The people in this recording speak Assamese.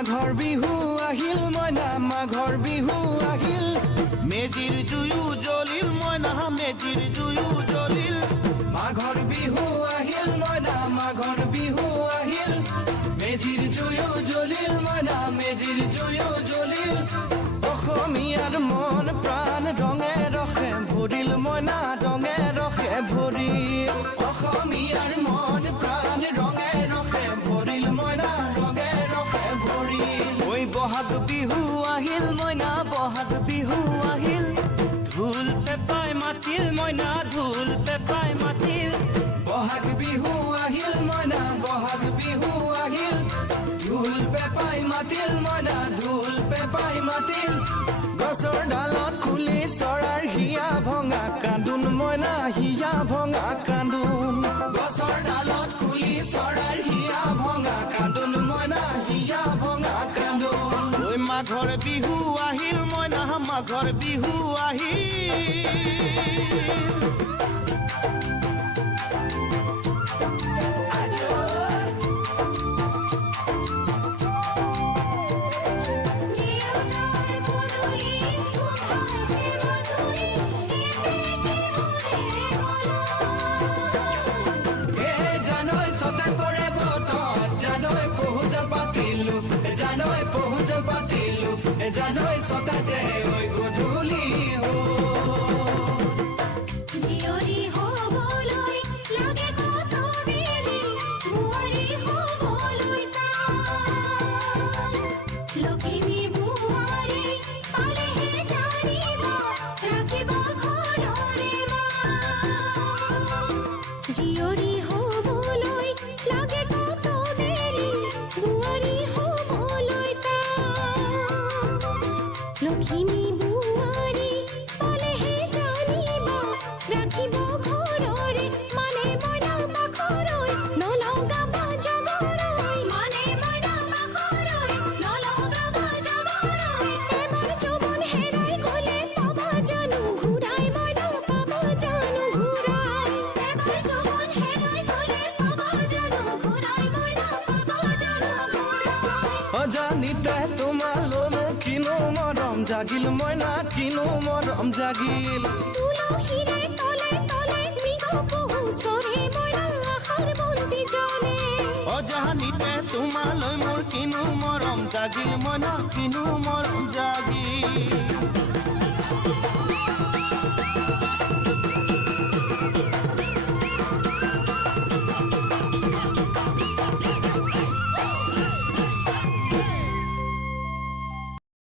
মাঘৰ বিহু আহিল মইনা মাঘৰ বিহু আহিল মেজিৰ জুয়ো জ্বলিল মইনা মেজিৰ জুয়ো জ্বলিল মাঘৰ বিহু আহিল মইনা মাঘৰ বিহু আহিল মেজিৰ জুয়ো জ্বলিল মইনা মেজিৰ জুয়ো জ্বলিল অসমীয়াৰ মন প্ৰাণ ৰঙে ৰসে ভৰিল মইনা ৰঙে ৰসে ভৰিল অসমীয়াৰ মন প্ৰাণ ৰঙে ৰসে ভৰিল মইনা ৰঙে ৰসে ভৰিল ঐ বহাগ বিহু আহিল মইনা বহাগ বিহু আহিল ঢোল পেপাই মাতিল মইনা ঢোল পেপাই মাতিল বহাগ বিহু আহিল মইনা বহাগ বিহু আহিল ঢোল পেপাই মাতিল মইনা ঢোল পেপাই মাতিল গছৰ ডালত খুলি চৰাৰ হিয়া ভঙা কান্দোন মইনা হিয়া ভঙা কান্দোন গছৰ ডালত খুলি চৰাৰ হিয়া ভঙা কান্দোন মইনা হিয়া ভঙা কান্দোন ঐ মাঘৰ বিহু আহিল মইনা মাঘৰ বিহু আহিল জানৈ পহুজল পাতিলো জানৈ সতাতে ওই গধূলি হো জিয়ৰী হ'বলৈ লাগে কত বেলি বুঢ়ী হ'বলৈ তাই লখিমী বুঢ়ী পালেহে জানিব ৰাখিব ঘৰৰে মাই জিয়ৰী হ'বলৈ লাগে কত বেলি বুঢ়ী লখিমী বুঢ়ী পালেহে জানিব ৰাখিব ঘৰৰে মানে মইনা পাখৰৈ নলগাব জগৰৈ মানে মইনা পাখৰৈ নলগাব জগৰৈ এবাৰ যৌৱন হেৰাই গ'লে পাবা জানো ঘূৰাই মইনা পাবা জানো ঘূৰাই এবাৰ যৌৱন হেৰাই গ'লে পাবা জানো ঘূৰাই মইনা পাবা জানো ঘূৰাই অজানিতে তোমালৈ কিনো মৰম জাগিল মইনা কিনো মৰম জাগিল তুলসীৰে তলে তলে মৃগ পহু চৰে মইনা আশাৰ বন্তি জ্বলে অজানিতে তোমালৈ মোৰ কিনো মৰম জাগিল মইনা কিনো মৰম জাগিল